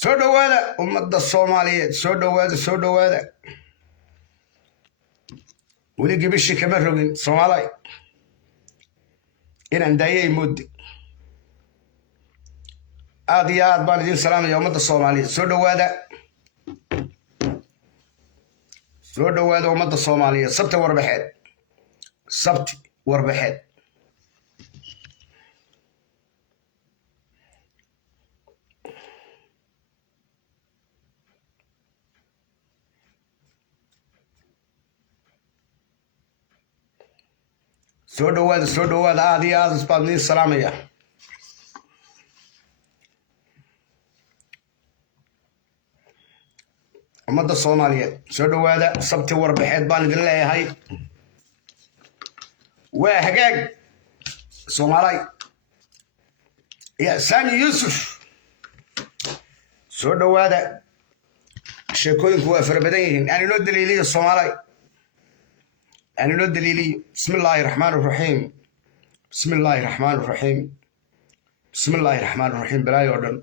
soo dhawaada ummadda Soomaaliyeed soo dhawaada weli gibishi kama rogin Soomaaliya inaan daayay muddo aad iyo aad baan idin salaamaya ummadda Soomaaliyeed soo dhawaada ummadda Soomaaliyeed sabti warbaxeed soo dhawaada aad iyo aad baan idin salaamaya ummadda Soomaaliyeed soo dhawaada sabti warbaxeed baan idin leeyahay waa hagaag Soomaaliya ya Sami Yusuf soo dhawaada sheekooyinku waa farabadan yihiin aan inoo daliiliyo Soomaaliya أنا نود دليلي بسم الله الرحمن الرحيم بلا يردن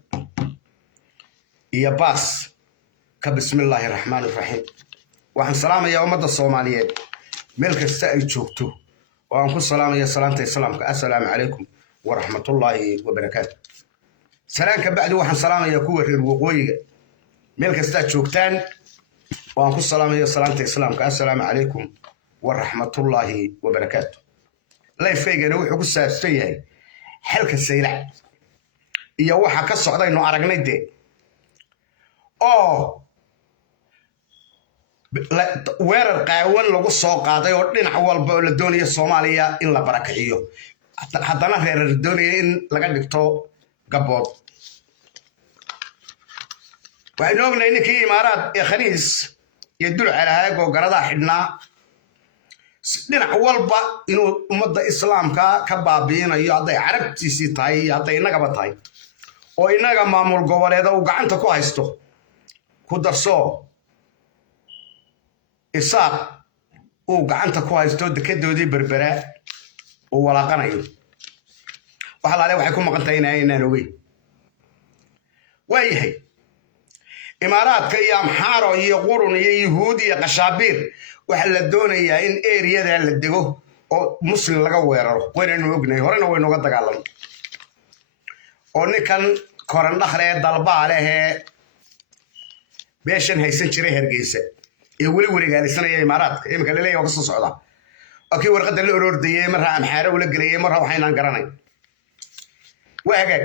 يا باس كبسم الله الرحمن الرحيم وحن سلام يا أمة الصوماليين ملك السائل شوكتو وأنكم سلام يا سلامتي سلامك السلام عليكم ورحمة الله وبركاته سلامك بعد وحن سلام يا كوة الوقوي ملك السائل شوكتان وأنكم سلام يا سلامتي سلامك السلام عليكم ورحمة الله وبركاته لا يفيقنا وحو كسابسية حلك السيلع إيا وحا كالسعودة إنو عرقنا دي ويرر قايوان لغو سوقاضي ودين حوال بول الدونية الصومالية إن لبركعيو حتى نغير الدونية إن لغا دكتو قبوض وإنوغنا إنكي إمارات يا خنيس يدل على هاي وقرضا حدنا dhinac walba inuu ummadda islaamka ka baabiinayo haday carabtiisi tahay haday inagaba tahay oo inaga maamul goboleeda uu gacanta ku haysto ku darso isaaq uu gacanta ku haysto dekedoodii berbera oo walaaqanayo waxa la leeyahay waxay ku maqan tahay inaan ogeyn waayahay imaaraadka iyo amxaaro iyo qurun iyo yahuudi iyo qashaabiir waxa la doonayaa in area-da la dego oo muslim laga weeraro waynu ognahay horena waynu uga dagaalanay oo ninkan koran dhaxle dalbaa leh beeshan haysan jiray Hargeysa ee wali wareegalisanaya imaaraadka imka la leeyahay oo ka soo socda okay warqada la orordayay marra amxaaro ula galay marra waxaynan garanay waagaag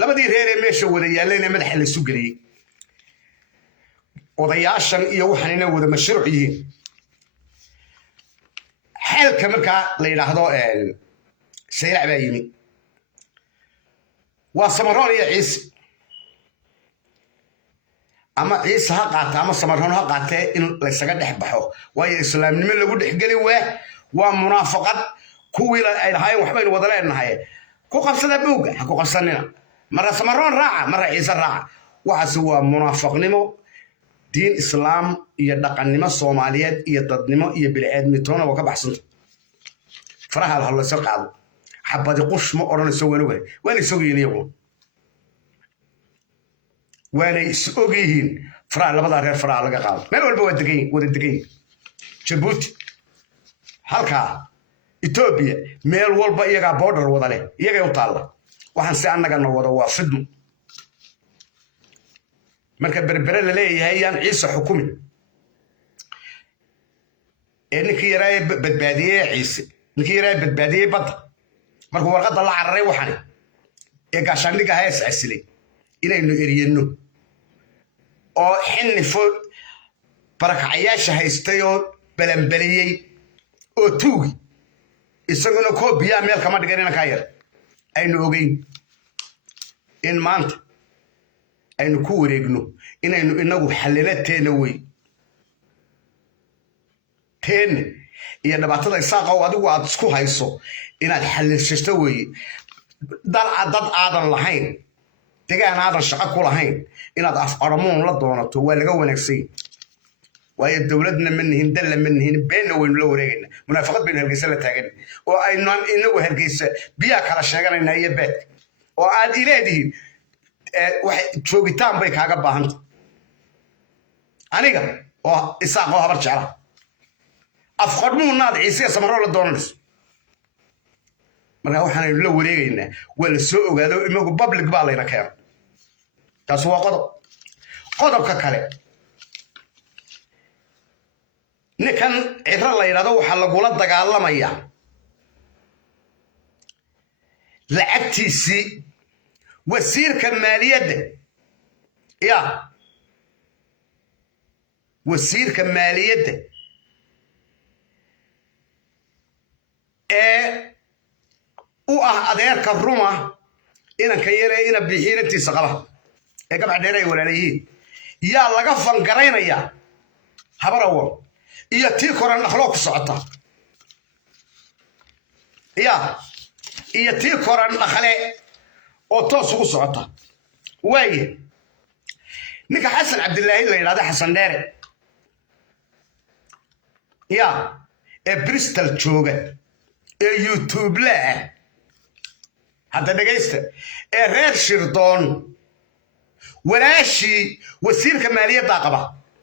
labadii reer ee meesha wada yaalayna madaxa la isu galiyay odayaashan iyo waxaanina wada mashruuc yihiin حالك مركا ليراهدو سيلع بايمي وسمرون يا عيسى اما عيسى ها قاتا اما سمرون ها قاتا ان لا اسغا دخبخو واي اسلامنimo lagu dhexgali waa munaafiqad kuwii ay lahayn waxbay wada leenahay ku qabsada buuga ku qabsanina mara samaroon raaca mara ciise raaca waxaas waa munaafiqnimo diin islaam iyo dhaqannimo Soomaaliyeed iyo dadnimo iyo bil'aadnimitoona waa ka baxsan faraha la soo qaado xabadi qush ma oranayso waan isoogiinayo waan isoogiin faraha labada reer faraha laga qaado meel walba wada degayn Djibouti halka Ethiopia meel walba iyaga border wada leh iyaga u taala waxaan si annaga wada waa fidmo marka berbera la leeyahay yaan ciise xukumi ninkii yaray badbaadiyay ciise ninkii yaray badbaadiyay badda marka warqada la cararay waxaan ee gaashaandhiga hays asilay inaynu eriyano oo xinifo barakacayaasha haystay oo balanbaliyay oo tuugi isaguna koobiya meel kama dhiganina ka yar aynu ogeyn in maanta aynu ku wareegno inaynu inagu xalinateena way teen iyo dhibaatada isaaqa oo adigu aad isku hayso inaad xalilshaysto way dad aadan lahayn degaan aadan shaqo ku lahayn inaad af aramoon la doonato waa laga wanaagsan waayo dawladna manhiin dalla manhiin beenna waynu la wareegayna munaafiqad been Hargeysa la taagan oo aynu inagu Hargeysa biya kala sheeganayna iyo beed oo aad ileedihiin joogitaan bay kaaga baahanta aniga oo isaaqoo habar jecla afqadhmuunaad ciise samaroo la doonanayso markaa waxaanaynu la wareegaynaa waa la soo ogaado imagu public baa layna keena taas waa qodobka kale ninkan ciro la yidhahdo waxaa lagula dagaalamayaa lacagtiisii wasiirka maaliyadda ya wasiirka maaliyadda ee u ah adeerka ruma inanka yare ina bixiinantiisa qaba ee gabca dheer ay walaalayihiin yaa laga fangaraynayaa habar awal iyo tii koran dhaqloo ku socota ya iyo tii koran dhaqle oo toos ugu socota waaye ninka xasan cabdilaahi la yidhahda xasan dheere ya ee bristol jooga ee youtube leh hadda dhegaysta ee reer shirdoon walaashii wasiirka maaliyadda qaba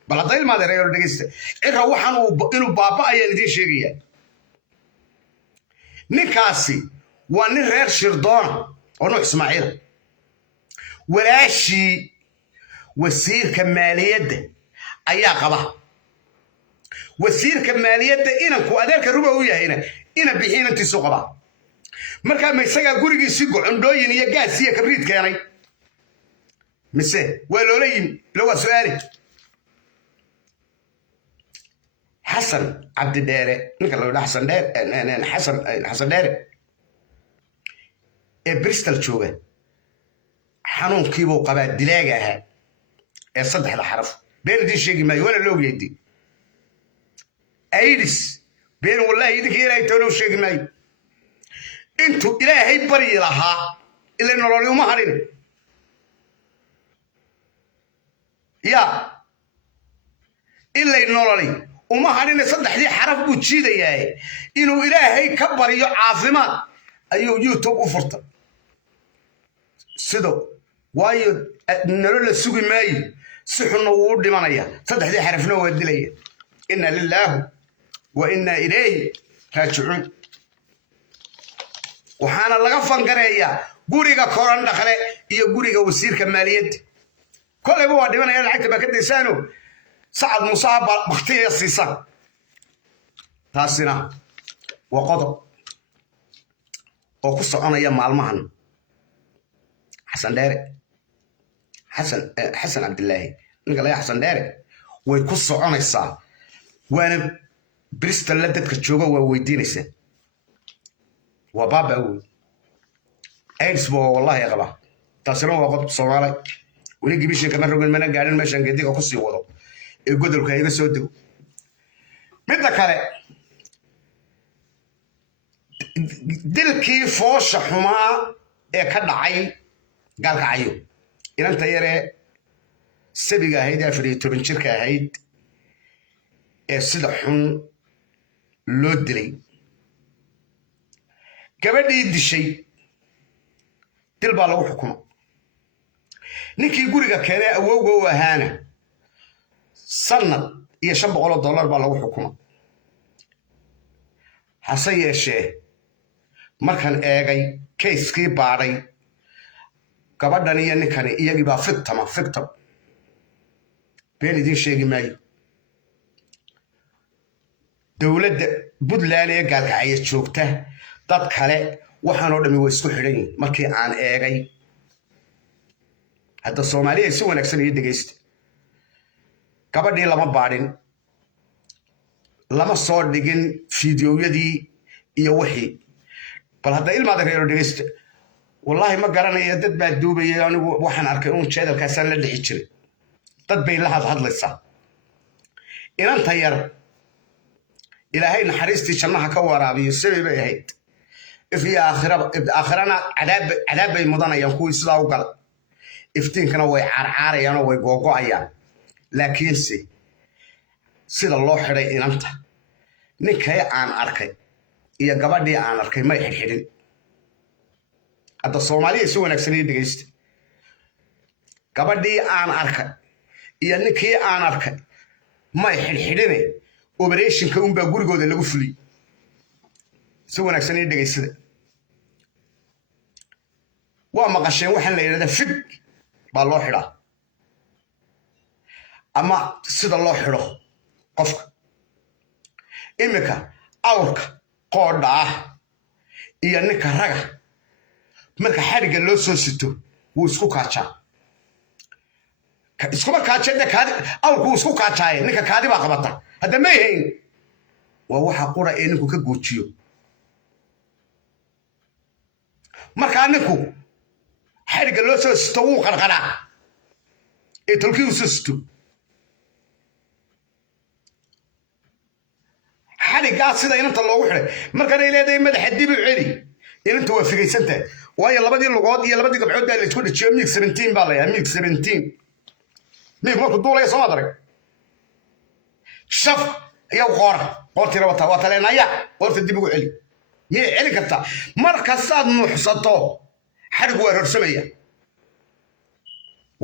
bal hadda ilmaada reer dhegaysta cira waxaan inuu baaba'ayaan idiin sheegayaa ninkaasi waa nin reer shirdoona oo nuux ismaaciil walaashii wasiirka maaliyadda ayaa qaba wasiirka maaliyadda inanku adeerka ruba u yahayna ina bixiinantiisu qaba markaa ma isagaa gurigiisii gocondhooyin iyo gaas iyo kabriid keenay mise waa loola yimi ila waa su-aali xasan cabdidheere ninka la yidhaa xasan dheere ee bristol jooga xanuunkiibuu qabaa dilaaga ahaa ee 3 xaraf been idiin sheegi maayo wala loo geedi aidis been wallahi idinka ilaahay toona sheegi maayo intuu ilaahay bari lahaa ila nolol uma harin ya ila nolol uma harin 3 xaraf buu jiidayaa inuu ilaahay ka bariyo caafimaad ayuu youtube u furtay sido waayo nolol la sugi maayo si xunna wuu dhimanaya 3 xarafna waa dilaya inna lillahi wa inna ilayhi raaji'un waxaana laga fangareeyaa guriga koran dhaqle iyo guriga wasiirka maaliyadda kollayba waa dhimanaya lacagta baa ka daysaano sacad musaab bakhtiya siisa taasina waa qodob oo ku soconaya maalmahan xasan dheere xasan cabdilaahi ninka laga xasan dheere way ku soconaysaa waana bristol la dadka jooga waa weydiinaysaa waa baaba wey aids boo wallahi qaba taasina waa qodob soomaali weli gibishin kama rogin mana gaadhin meeshan geediga ku sii wado ee godolka iga soo dego midda kale dilkii foosha xumaa ee ka dhacay gaalkacyo inanta yaree sabiga ahayd 14 jirka ahayd ee sida xun loo dilay gabadhii dishay dil baa lagu xukumo ninkii guriga keenay awowga u ahaana sanad iyo $500 baa lagu xukumo hase yeeshee markaan eegay kayskii baadhay gabadhan iyo ninkani iyagii baa fictam been idiin sheegi maayo dowladda puntland ee gaalkacyo joogta dad kale waxaanoo dhammi way isku xidhan yihin markii aan eegay hadda soomaaliya si wanaagsan iyo dhegaysta gabadhii lama baadhin lama soo dhigin fiidiyowyadii iyo wixii bal hadda ilmaada reero dhegaysta wallaahi ma garanayo dad baa duubayay anigu waxaan arkay uun jeedalkaasaan la dhixi jiray dad bay la hadlaysaa inanta yar ilaahay naxariistii jannaha ka waraabiyo sabay bay ahayd ifyo aakhirana cadaab bay mudanayaan kuwii sidaa u gala iftiinkana way caarcaarayaan oo way googo'ayaan laakiinse sida loo xidhay inanta ninkay aan arkay iyo gabadhii aan arkay may xidhxidhin hadda soomaaliya si wanaagsan iyo dhegaysta gabadhii aan arkay iyo ninkii aan arkay may xidhxidhine operationka unbaa gurigooda lagu fuliyey si wanaagsan ii dhegaysada waa maqasheen waxaan la yidhahdaa fig baa loo xidhaa ama sida loo xidho qofka iminka awrka qoodha ah iyo ninka raga marka xadhigga loo soo sito wuu isku kaajaa iskuma kaajade awrku wuu isku kaajaaye ninka kaadi baa qabata hadda ma yahayn waa waxa qura ee ninku ka goojiyo markaa ninku xadhigga loo soo sito wuu qarqaraa ee tolkii u soo sito xadhiggaa sida inanta loogu xidhay markanay leedahay madaxa dib u celi inanta waa figaysantahay waayo labadii lugood iyo labadii gabcood baa laysku dhajiyo miig 17 baa layaa miig 17 miig markuu duulaya soo maad arag shaf ayaa qoortiina wataa waa taleenaya qoorta dib ugu celi miyay celi kartaa mar kastaad nuuxsato xadhig waa rorsamaya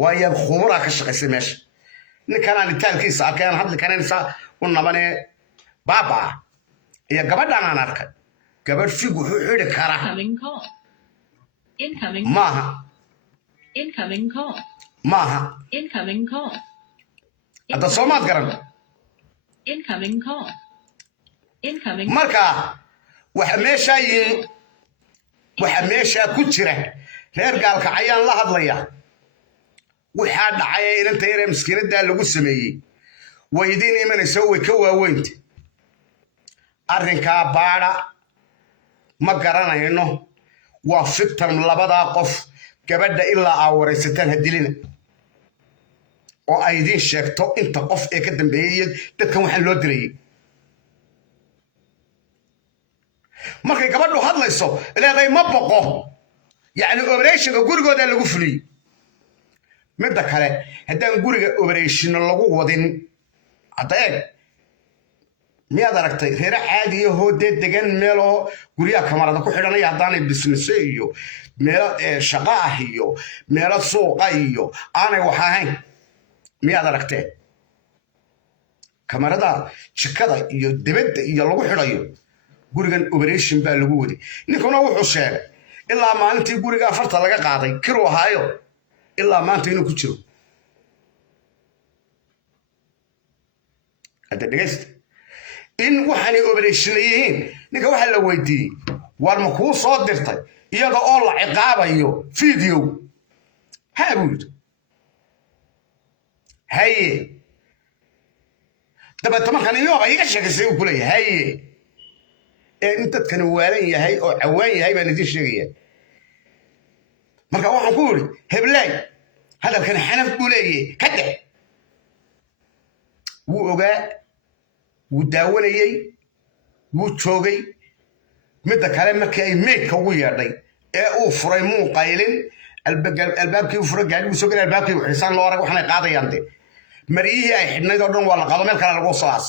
waayo khuburaa ka shaqaysay meesha ninkanaan itaalkiisa arkay aan hadli karaynaysaa u nabanee baaba iyo gabadhaan aan arkay gabadh fig wuxuu xidhi karaa maaha hadda soomaad garan marka waxa meeshaa ku jira reer gaalkacayaan la hadlaya waxaa dhacay inanta yaree maskiinaddaa lagu sameeyey way idiin imanaysa way ka waaweynta arrinkaa baadha ma garanayno waa fiktan labadaa qof gabadha ilaa aa waraysataan hadilina oo ay idiin sheegto inta qof ee ka dambeeyey dadkan waxaan loo dilayay markay gabadhu hadlayso leedahay ma boqo yacni operationka gurigoodaa lagu fuliyey midda kale haddaan guriga operationno lagu wadin hadda eeg miyaad aragtay reere caadiyahoo dee degan meeloo guryaha kamarada ku xidhanaya haddaanay businesse iyo meelo shaqo ah iyo meelo suuqa iyo aanay wax ahayn miyaad aragtee kamarada jikada iyo dibadda iyo lagu xidhayo gurigan operation baa lagu waday ninkuna wuxuu sheegay ilaa maalintii guriga afarta laga qaaday kiruu ahaayo ilaa maanta inuu ku jiro hadda dhegaysta in waxaanay operation yihiin ninka waxaa la weydiiyey war ma kuu soo dirtay iyada oo la ciqaabayo video haa buu yidhi haye dabeeta markaan iyoba iga sheekaysay uu ku leeyahay haye ee in dadkani waalan yahay oo cawaan yahay baan idiin sheegaya marka waxaan ku yidhi heblaay hadalkan xanaf buu leeyahay ka dhex wuu ogaa wuu daawanayey wuu joogay midda kale markii ay meydka ugu yeedhay ee uu furay muu qaylin albaabkii u furay gaadhi soo galay albaabkii xisaan loo arag waxaanay qaadayaan de mariyihii ay xidhnayd oo dhan waa la qado meel kale lagu soo aas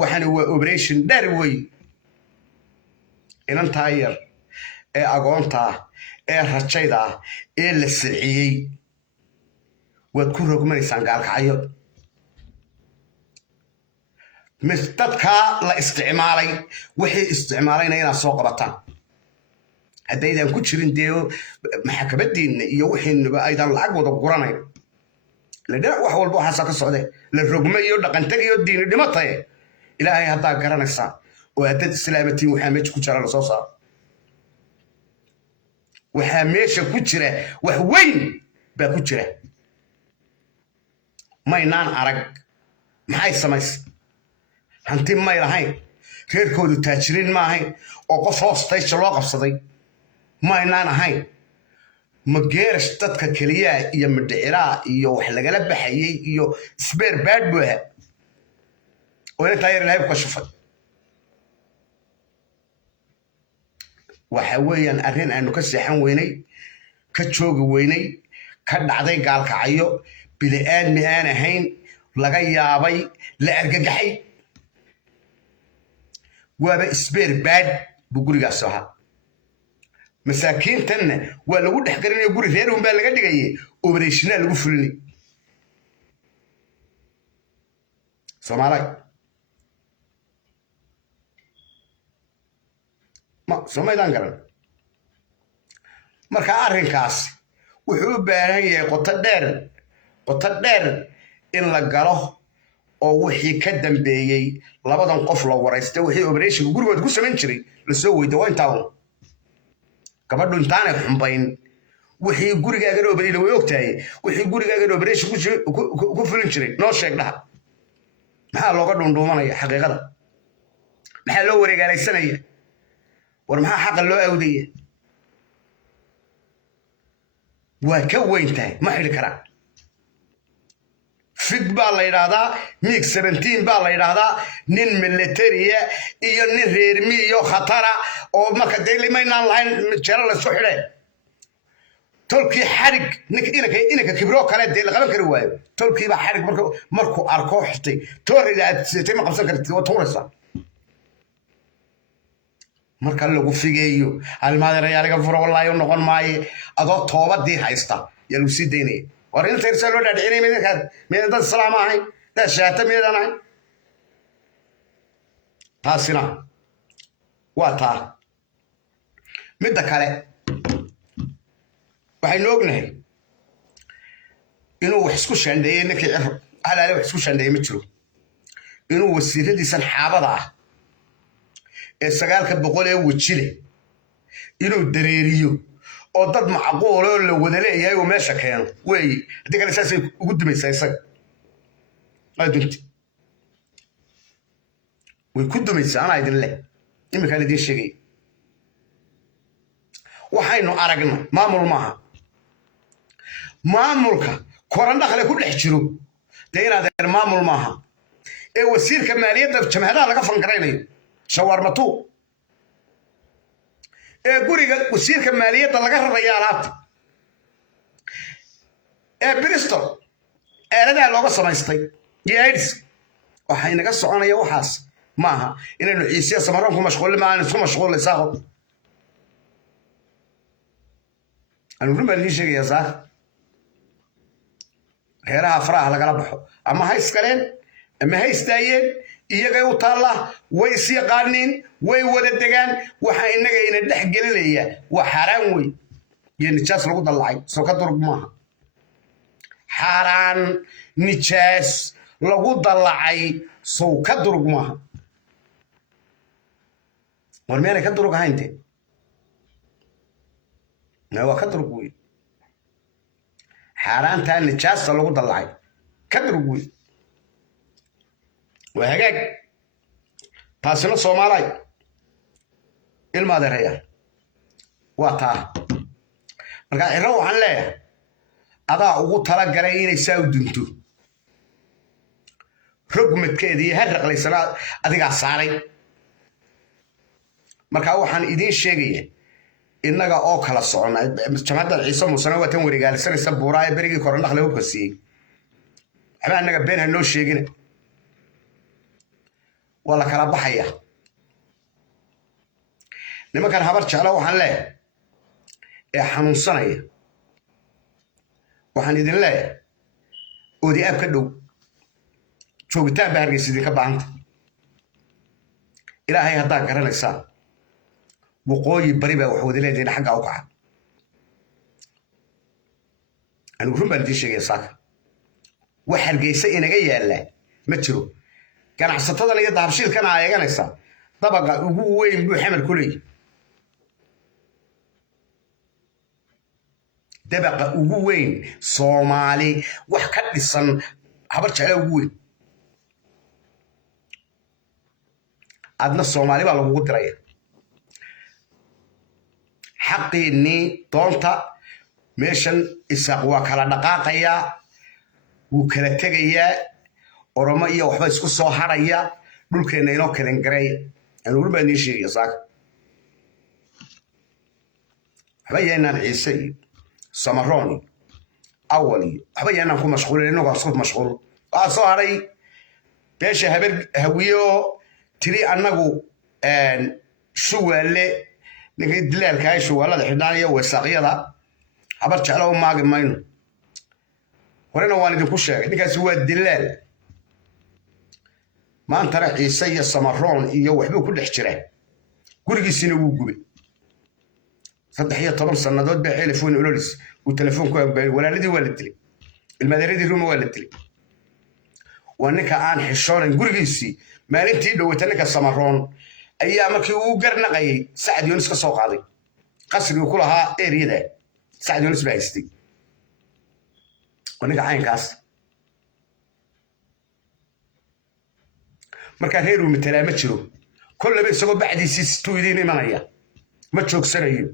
waxaana waa operation dheer wey inantaa yar ee agoonta ah ee rajayda ah ee la silciyey waad ku rogmanaysaan gaalkacyo dadkaa la isticmaalay waxay isticmaalayna inaad soo qabataan haddaydan ku jirin dee maxkamadiinna iyo wixiinuba aydan lacag wada guranayn ladhinac wax walba waxaasaa ka socde la rogmayo dhaqantegayo diini dhimataye ilaahay haddaa garanaysaa oo haddad islaamatiin waxaa meesha ku jira lasoo saaro waxaa meesha ku jira wax weyn baa ku jira maynaan arag maxay samaysa hanti may lahayn reerkoodu taajiriin ma ahayn oo qof hoostaysha loo qabsaday maynaan ahayn mageerash dadka keliyaa iyo madhiciraa iyo wax lagala baxayey iyo sbeer baadh buu ahaa oo inantaa yar ilahay ku kashufay waxa weeyaan arrin aanu ka seexan weynay ka joogi weynay ka dhacday gaalkacyo bini aadmi aan ahayn laga yaabay la argagaxay waaba isbeer baadh buu gurigaas ahaa masaakiintanna waa lagu dhex garinayo guri reer unbaa laga dhigayay operationa lagu fulinay Soomaaliya ma Soomaalidan garan marka arrinkaas wuxuu u baahan yahay qoto dheer in la galo oo wixii ka dambeeyay labadan qof la wareystay wixii operation gurigood ku sameyn jiray la soo weydiiyay waa intaa gabadhu intaanay xumbayn wixii gurigaaga oo bariida way ogtahay wixii gurigaaga oo operation ku fulin jiray noo sheeg dhaha maxaa looga dhundhuumanaya xaqiiqada maxaa loo wareegaalaysanaya war maxaa xaqa loo awdaya waa ka weyn tahay ma xidhi karaan fig baa la yidhaahdaa mig 17 baa la yidhaahdaa nin militariya iyo nin reer miyo khatara oo marka deelimaynaan lahayn jeelal la isku xidhay tolkii xarig inaka kibro kale dee la qaban kari waayo tolkii baa xarig markuu arko xitay toorida aad siitay ma qabsan kartid waa tuuraysaa marka lagu figeeyo almaadarayaaliga furo wallaahi u noqon maaye adoo toobadii haysta yaa lagu sii daynaya war inta irsa loo dhaadhicinay meedan dad islaam ahayn dad shaata meedan ahayn taasina waa taa midda kale waxaynu ognahay inuu wax isku shandheeyey ninkii halaale wax isku shandheeyey ma jiro inuu wasiiradiisan xaabada ah ee 900 ee wajile inuu dareeriyo oo dad macquul oo la wada leeyahay oo meesha keeno way hadii kale saasay ugu dumaysaa isaga adunti way ku dumaysaa ana idin leh imika la idin sheegay waxaynu aragna maamulka koran dhaqale ku dhex jiro deena maamul maaha ee wasiirka maaliyadda jamhadaha laga fangaraynayo shawarmatu ee guriga wasiirka maaliyadda laga raraya alaabta ee Bristol eerada looga samaystay yeedis waxa inaga soconaya waxaas maaha inaynu ciisiya samaroon ku mashquul ma aan isku mashquulaysaa anu rumaan idin sheegaya saar reeraha faraha lagala baxo ama ha iskaleen ama ha istaayeen iyaga u taala way is yaqaaniin way wada degaan waxa inaga ina dhex gelinaya waa xaraan way iyo nijaas lagu dalacay soo ka durug maaha xaraan nijaas lagu dalacay soo ka durug maaha war meel ka durug haynte waa ka durug way xaraanta nijaas lagu dalacay ka durug way وهجاج تاسنا Soomaaliya ilma adeeraya waa taa marka iro waxaan leeyahay adaa ugu tala galay inay saa u dunto rugmadkeedii har raqlaysana adiga saaray marka waxaan idin sheegaya inaga oo kala socona jamacada Ciise Muuse watan wareegaalsanaysa buuraa berigi koran dhaqle u kasii waxba anaga been noo sheegina wala kala baxaya nimankan habar jeclo waxaan leeyahay ee xanuunsanaya waxaan idin leeyahay oodi aab ka dhow joogitaan baa hargeysa idinka baahanta ilaahay haddaa garanaysaa waqooyi bari baa wax wada leediin xagga u kaca anigu run baan idiin sheegaya saaka wax hargeysa inaga yaalla ma jiro ganacsatada iyo dahabshiilkana ay eeganaysa dabaqa ugu weyn buu xamar ku leeyahay dabaqa ugu weyn Soomaali wax ka dhisan habar jecel ugu weyn adna Soomaali baa lagu diraya xaqini doonta meeshan isaaq waa kala dhaqaaqaya wuu kala tagayaa oromo iyo waxba isku soo haraya dhulkeena inoo kadan garay aan ugu baan sheegay saaka waxba yeelan Ciise Samaroon awali waxba yeelan ku mashquulin inuu isku mashquul waa soo haray beesha hawiyo tiri anagu shuwaale ninka dilaalka ay shuwaalada xidhaan iyo wasaaqyada habar jeclo maagi mayno horena waan idinku sheegay ninkaasi waa dilaal maantana ciise iyo samaroon iyo waxbuu ku dhex jiraa gurigiisina wuu gubay 13 sannadood baa telefoon ololis uu telefoonku agbaay walaaladii waa la dilay ilmaadeeradii ruma waa la dilay waa ninka aan xishoonayn gurigiisii maalintii dhowata ninka samaroon ayaa markii uu garnaqayay Sacad Yunus ka soo qaaday qasrigu ku lahaa eriyada Sacad Yunus baa haystay ونقع عين كاس مركا هيرو مثلا ما تشرو كل بيت سوى بعد يستوي ديني منايا ما تشوك سنة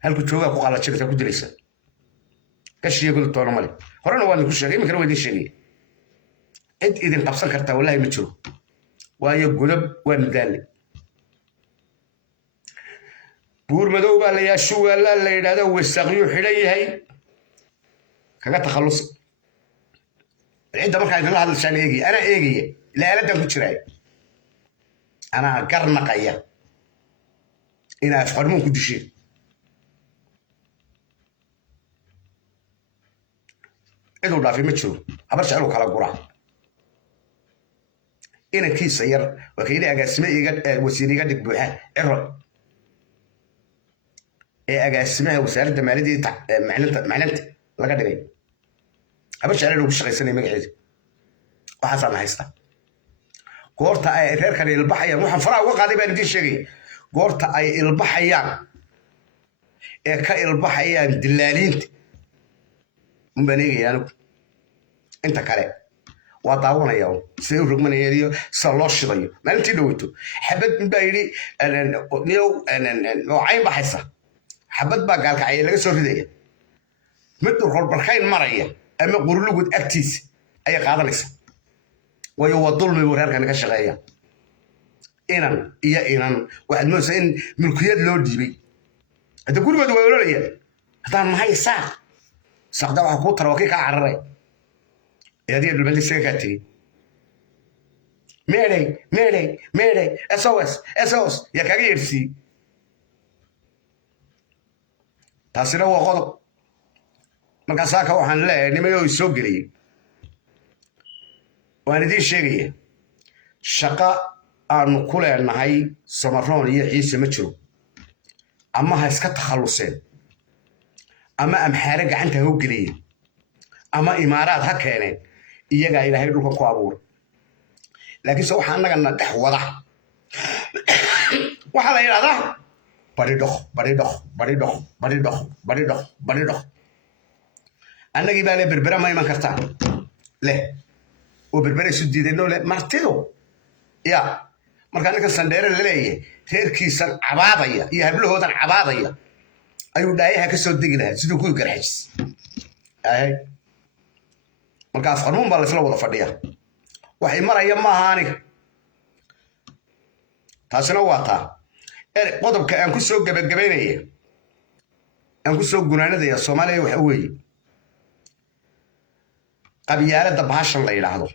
هل كنت شوقك وقال شركة كنت ليس كش يقول الطور مالي هرنا وانا كل شيء ممكن وين الشيء انت اذا قبصان كرتا والله ما تشرو وهي قلب وين دالي بور مدو بقى اللي يشوف اللي ينادى ويستغيو حليه هي كذا تخلص العدة ما كان الله هذا الشان يجي أنا يجي لا ده كنت شراي أنا قرن قيا إنا أفكر مو كنت شيء إذا ولا في متشو أبرش أروح على القرآن إنا كيس سير وكيلي أجسمي يجد وسيري قد بوها إرد أجسمها وسالت مالدي معننت لا قدري أبش على لو بشغل سنة مقعد وحصل هيستا قورتا أي غير كان البحية مو حفرا وقاعد بين دي شيء قورتا أي البحية البحية دلالين مبنيجي يعني أنت كاره وطاونا يوم سير رقمنا يديو صلاش ضيو ما أنت دويتو حبت مبايري أنا نيو عين بحسه حبت بقى قال كعيل لقى سوف ذي مدو البرخين مرية أما قرلو قد أكتيس أي قاعدة لسه ويوضل من ورهر كان كشغاية إنن إنن واحد مثلا ملكيات لودي بي هذا كل ما تقول لي هذا ما هي ساق ده وحكو ترى وكيك عرّي يا دي البلد سكتي ميري SOS يا كاريرسي taasina waa qodob marka saaka waxaan leeyahay nimayo soo galiyay waan idin sheegaya shaqa aan ku leenahay Samaroon iyo Ciise ma jiro ama ha iska takhaluseen ama amxaare gacanta ha u galiyeen ama imaaraad ha keeneen iyaga ilaahay dhulka ku abuuray laakiin soo waxaan naga dhex wada waxa la yiraahdaa baridoq annagii baa le berbera ma iman kartaan leh oo berbera isu diidayno leh martido ya markaa ninka sandheere la leeyahay reerkiisan cabaadaya iyo hablahoodan cabaadaya ayuu dhaayaha ka soo degi lahaa siduu kuwii garxajis markaas qarmuun baa laysla wada fadhiya waxay maraya maaha aniga taasina waa taa qodobka aan ku soo gabagabeynaya aan ku soo gunaanadaya Soomaaliya waxa weeye qabyaalada bahashan la yiraahdo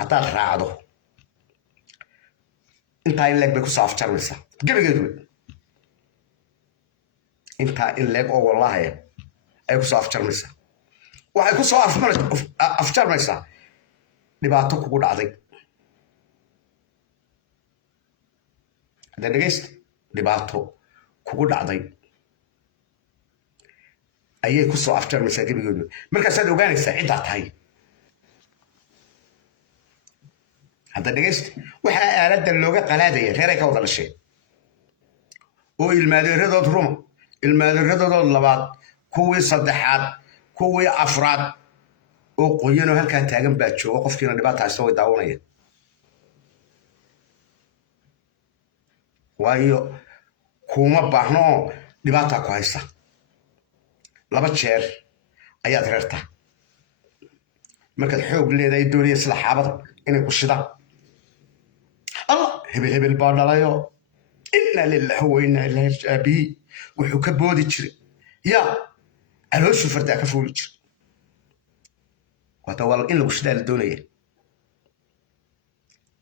hadaad raacdo inta in leeg bay ku soo afjarmaysaa gabageedu inta in leeg oo wallahi ay ku soo afjarmaysaa waxay ku soo afjarmaysaa dhibaato kugu dhacday هذا نجست لبعضه كقول عضي أيه كسر أفكار مساجد بيقولوا مركز هذا وجاني سعيد عطاي هذا نجست وحالات اللغة قلادية غير كوضع الشيء والمدير هذا روما المدير هذا لبعض كوي صدحات كوي أفراد وقينوا هالكان تاجم باتشو وقف كنا نبات عسوي داونية waayo kuma baahno dhibaato ku haysta laba jeer ayaad reerta markaad xoog leedahay doonaya sida xaabada inay ku shidaan allah hebel baa dhalayo inna lillahi wa inna ilayhi raaji'uun wuxuu ka boodi jiray ya alooshu farda ka fuuli jiray wata wal in lagu shidaa la doonaya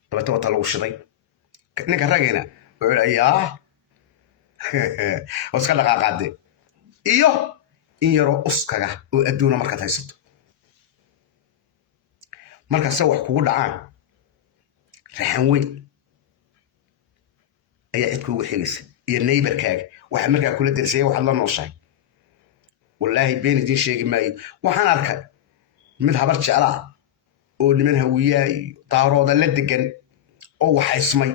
dabata wata lagu shiday ninka ragayna ويا وسكنا قاعدة iyo in yaroo uskaga oo adduuna markaad haysato markaase wax kugu dhacaan raxan weyn ayaa cid kuugu xigaysa iyo neybarkaaga waxa markaa kula darsaya waxaad la nooshahay wallaahi been idiin sheegi maayo waxaan arkay mid habar jeclaa oo niman hawiyaa iyo daarooda la degan oo waxaysmay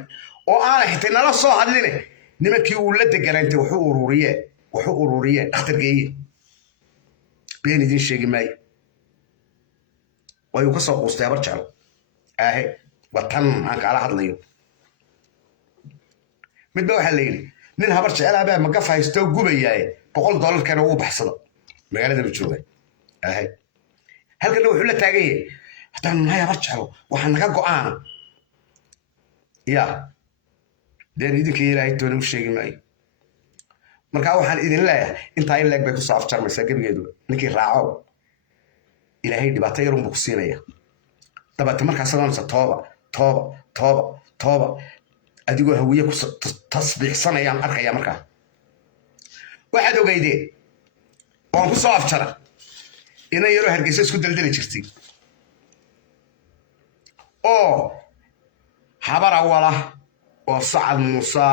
oo aanay xitaa nala soo hadline nimankii uu la deganaa intay waxu ururiyeen dhakhtar geeye been idiin sheegi maayo wayuu ka soo quustay habar jeclo aahe watan aan kaala hadlayo midba waxaa la yidhi nin habar jeclaabaa magaf haystoo gubayaaye $100 ugu baxsada magaaladanu jooga aahe halkana wuxuu la taagan yahay haddaan nahay habar jeclo waxaa naga go'aana yaa deen idinka ilaahay doona u sheegi maayo markaa waxaan idin leeyahay intaa in leeg bay kusoo afjarmaysaa gebigeedu ninkii raaco ilaahay dhibaato yarun buu ku siinaya dabeete markaas doonaysa tooba adigoo hawiye ku tasbiixsanayaan arkaya markaa waxaad ogeydeen oon ku soo afjara inan yaroo hargeysa isku daldali jirtay oo habar awala oo sacad muuse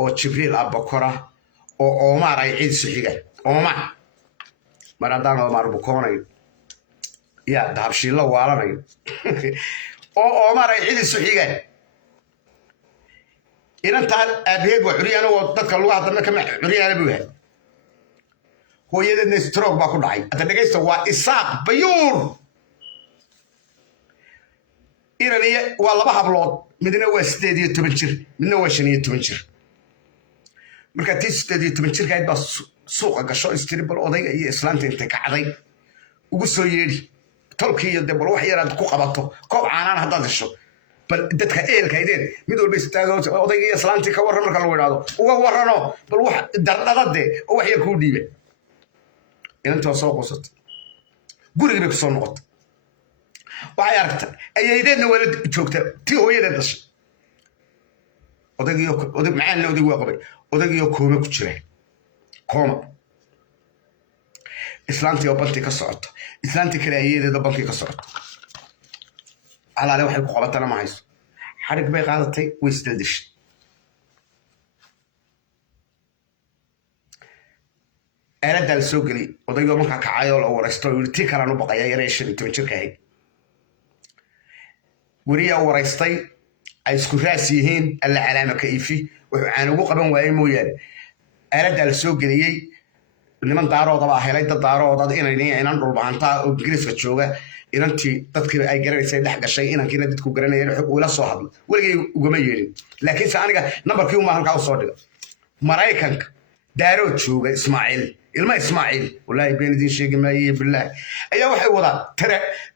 oo jibriil abakora oo oomaar ay ciid isu xigaan oomaar mar haddaan oomaar bukoonayo yaa dahabshiilla waalanayo oo oomaar ay ciid isu xigaan inantaan aabaheed waa curyaana oo dadka lugaha dambe kama curyaana buu yahay hooyadeedna stroke baa ku dhacay hadda dhegaysta waa isaaq bayuur iraniya waa 2 hablood midna waa 18 jir midna waa 15 jir marka tii 18 jirkayd baa suuqa gasho istribal odayga iyo islaanta intay kacday ugu soo yeedhi tolkii iyo debal wax yaraad ku qabato koob caanaan haddaad hesho bal dadka eelkaydeen mid walba istaago odayga iyo islaantii ka warran marka lagu idhaahdo uga warrano bal wax dardhadade oo wax yar kuu dhiibe inantoo soo quusata gurigii bay ku soo noqota waxay aragta ayaydeedna wala joogta tii hooyadeed dhashay macaanna odayg waa qabay odaygiyo kooma ku jira kooma islaantii oo bantii ka socoto islaantii kale ayadeeda bankii ka socoto alaale waxay ku qabatana ma hayso xarig bay qaadatay way isdaldeshay aaladdaa la soo geliyay odaygoo markaa kacayoo la waraysto oo yidhi tii kalaan u baqaya yaree 15 jirka ahayd weriyaa waraystay ay isku raas yihiin alla calaama ka ifi wuxuu caan ugu qaban waayey mooyaane aaladdaa la soo geliyey niman daaroodabaa helay dad daaroodad inan dhulbahantaa oo ingiriiska jooga inantii dadkii ay garanaysay dhex gashay inankiina dadku garanayeen xog ula soo hadlo weligay ugama yeedhin laakiinse aniga nambarkii uma halkaa usoo dhiga maraykanka daarood jooga ismaaciil ilma ismaaciil wallaahi been idiin sheegi maaye bilaahi ayaa waxay wadaa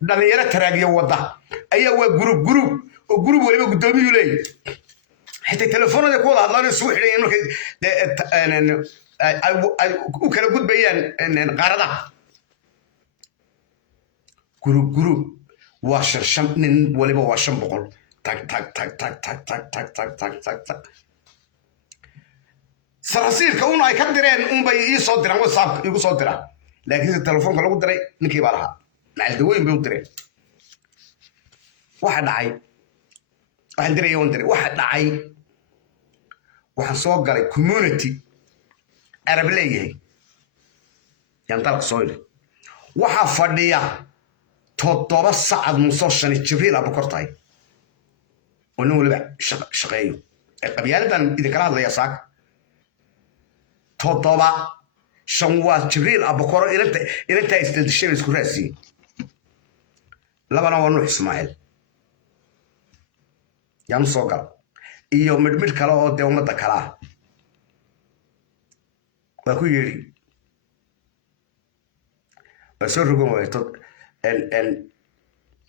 dhalinyaro taraagyo wada ayaa waa gurub oo gurub waliba guddoomiyuu leeyahy xitaa telefoonada ku wada hadlaan isugu xidhayen markay ay u kala gudbayaan qaaradaha gurub waa shan nin waliba waa 500 tag sarasiirka un ay ka direen unbay ii soo diraan whatsappka igu soo diraan laakiinse telefoonka lagu diray ninkii baa lahaa macaldaweyn bay u direen waxa dhacay waxaan diraya on diray waxa dhacay waxaan soo galay community arab leeyahay yaan dalka soo yidhi waxaa fadhiya 7 sacad muuse 5 jibriil abakor tahay oo nin waliba shaqeeyo ee qabyaaladan idinkala hadlaya saaka 7 waa jibriil abakoro inantaa isdaldishay isku raasiyey 2 waa nuux ismaaciil yaan soo gala iyo midh kale oo dee ummadda kale ah waa ku yeedhi waa soo rogan waayey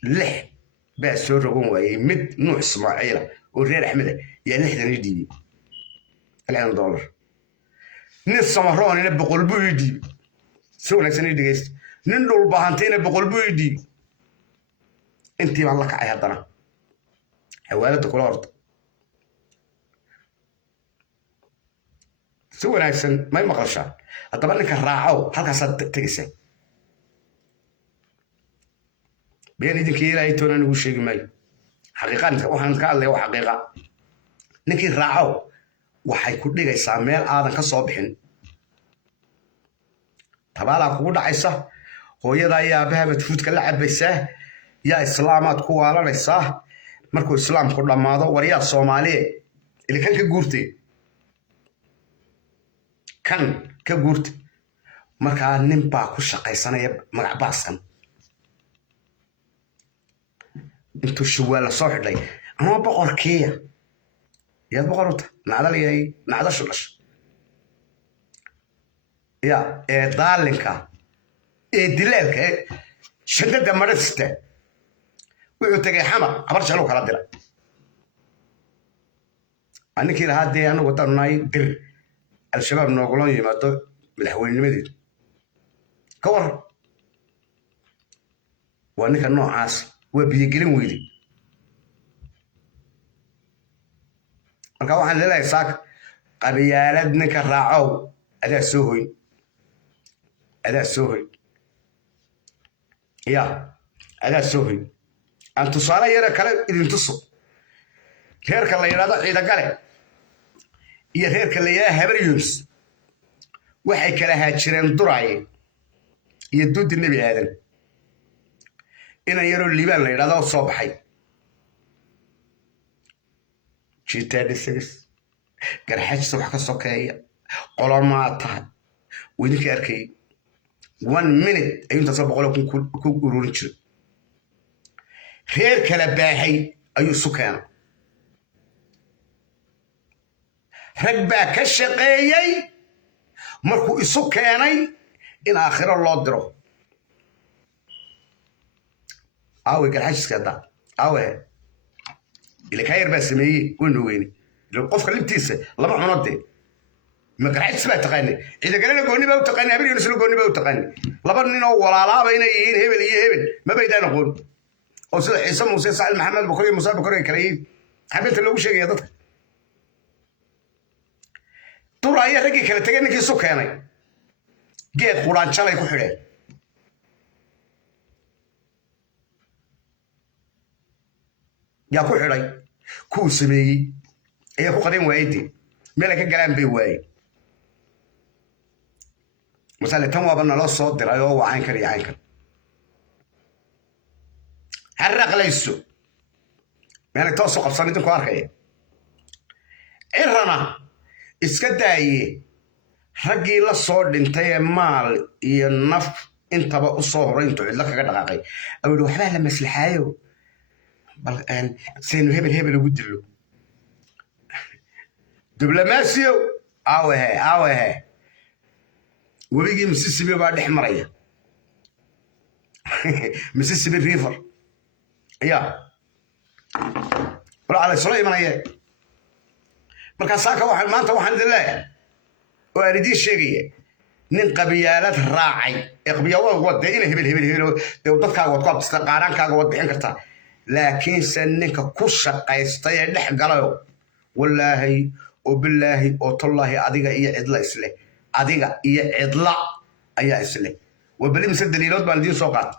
6 baa soo rogan waayey mid nuux ismaaciila oo reer axmeda yaa 60 ii dhiibay $60 nin samaroonina 100 buu ii dhiibay si wanaagsan ii dhegeysta nin dhulbahantayna 100 buu ii dhiibay intii baan la kacay haddana xawaalada kula horta si wanaagsan may maqashaa haddaba ninka raacow halkaasaad tegaysaa been idinkii ilaahay toona anigu sheegi maayo xaqiiqaan waxaan ka hadlaya waa xaqiiqa ninkii raacow waxay ku dhigaysaa meel aadan ka soo bixin tabaalaa kugu dhacaysa hooyadaa iyo aabbahabaad fuudka la cabaysaa yaa islaamaad ku waalanaysaa markuu islaamku dhammaado waryaa soomaaliye ili kan ka guurtay kan ka guurtay markaa nin baa ku shaqaysanaya magac baaskan intuu shawaal la soo xidhay ama boqorkiiya yaad boqor u tahay nacdaliyay nacdashu dhashay ya ee daalinka ee dilaalka ee shadada marasta wuxuu tagay xamar abar jalo kala dira aniki lahaa dee anagu dadnay dir al-shabaab noogula yimaado madaxweynimadeedu ka war waa ninka noocaas waa biyogelin weyday marka waxaan leeyahay saak qabyaalad ninka raacow adaa soo hoy ya adaa soo hoy aan tusaale yara kale idin tuso reerka la yidhaahdo ciidagale iyo reerka la yidhaahdo habar yunis waxay kala haajireen duraaye iyo duudi nebi aadan inan yaroo liibaan la yidhahdo soo baxay jiitaadhisigis garxajisa wax ka sokeeya qolomaa tahay wadinkii arkayay 1 minute ayuu intaasoo boqolo ku ururin jiray reer kala baahay ayuu isu keenay rag baa ka shaqeeyey markuu isu keenay in aakhiro loo diro aawe garxajiska hadda aawe ilaa yar baa sameeyey waynu weyne qofka libtiisa lama cuno dee ma garxajis baa taqaanay ciidagalena gooni baa u taqaanay habeen yunisla gooni baa u taqaanay laba nin oo walaalaaba inay yihiin hebel iyo hebel ma baydaan aqoon oo sida ciise muuse saacid maxamed bukari muuse bukari kale yihiin xabinta loogu sheegaya dadka duraya raggii kala tegay ninkii isu keenay geed quraan jalay ku xidheen yaa ku xidhay kuwuu sameeyey ayaa ku qadeen waayadii meel ay ka galaan bay waayeen masale tan waaba naloo soo diray oo waa caynkan iyo caynkan harraqlayso meelay toosu qabsan idinku arkaya cirana iska daaye raggii la soo dhintay ee maal iyo naf intaba u soo horay intuu cidlo kaga dhaqaaqay ayuu yidhi waxbaa la maslaxaayo bal saynu hebel hebel ugu dillo diblomaasiyow aawehe webigii mississippi baa dhex maraya mississippi river ya wala ala isula imanaya markaa saaka maanta waxaan idin leeyahay oo aan idiin sheegaya nin qabyaalad raacay ee qabyaalada wad dee ina hebel dee dadkaaga wad ku abtista qaaraankaaga wad bixin kartaa laakiinse ninka ku shaqaystay ee dhex galayo wallaahi oo bilaahi oo tollaahi adiga iyo cidla isleh adiga iyo cidla ayaa isleh waa beli mise daliilood baan idiin soo qaatay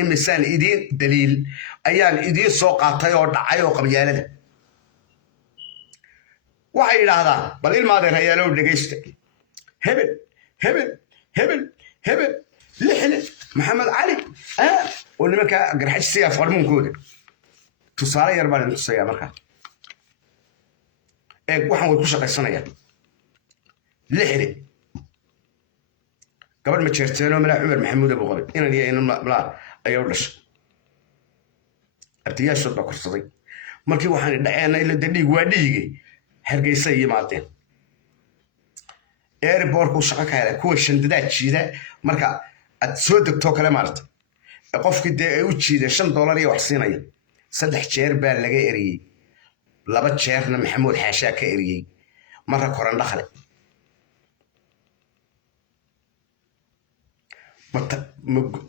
imisaan idiin daliil ayaan idiin soo qaatay oo dhacay oo qabyaalada waxay yidhaahdaan bal ilmaadeen hayaalow dhegaysta hebel lixle maxamed cali oo nimankaa garxajisiyaa farmuunkooda tusaale yar baan idin tusayaa markaa eeg waxaan way ku shaqaysanayaan lixle gabadh ma jeerteenoo malaa cumar maxamuud abu qoray inan iyo inan malaa ayaa u dhashay abtiyaashood baa korsaday markii waxaan dhaceenna ila de dhiig waa dhiige hargeysa yimaadeen airbortkuu shaqo ka helay kuwa shandadaa jiida marka aad soo degtoo kale maarta qofkii dee ay u jiideen $5 iyo wax siinaya 3 jeer baa laga eriyey 2 jeerna maxamuud xaashaa ka eriyey marra koran dhaqale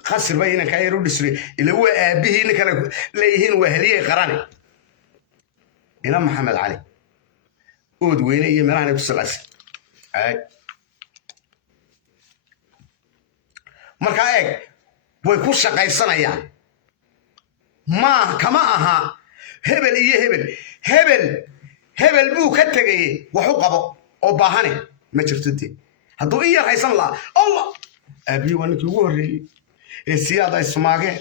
qasir baa inankaa yar u dhisray ila waa aabbihii ninkana leeyihiin waa heliyey qarane ina maxamed cali ood weyne iyo meelahan ay ku salaasay markaa eeg way ku shaqaysanayaan ma kama aha hebel iyo hebel buu ka tegay wax u qabo oo baahane ma jirto dee hadduu in yar haysan lahaa allah aabiyi waa ninkii ugu horreeyey ee siyaada ismaageen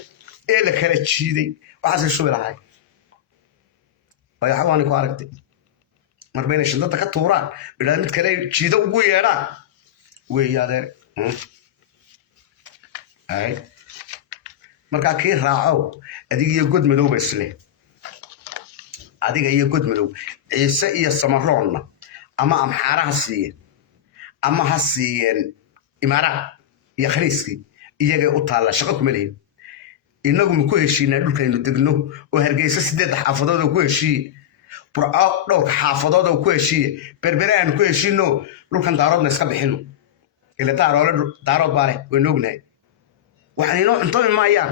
ee la kala jiiday waxaasay shubi lahay wayaxawaani ku aragtay mar bayna shidada ka tuuraan idhaa mid kale jiido ugu yeedhaan weeye adeer markaa kii raaco adiga iyo god madowba isle adiga iyo god madow ciise iyo samaroonna ama amxaara ha siiyeen ama ha siiyeen imaaraha iyo khaniiskii iyagay u taallaa shaqo kuma lehin innagu ma ku heshiinaa dhulkaynu degno oo hargeysa 8 xaafadood oo ku heshiiye burco dhowrka xaafadood oo ku heshiiye berbere aanu ku heshiino dhulkan daaroodna iska bixino ila daarood baa leh waynu ognahay waxaan inoo cuntoomi maayaan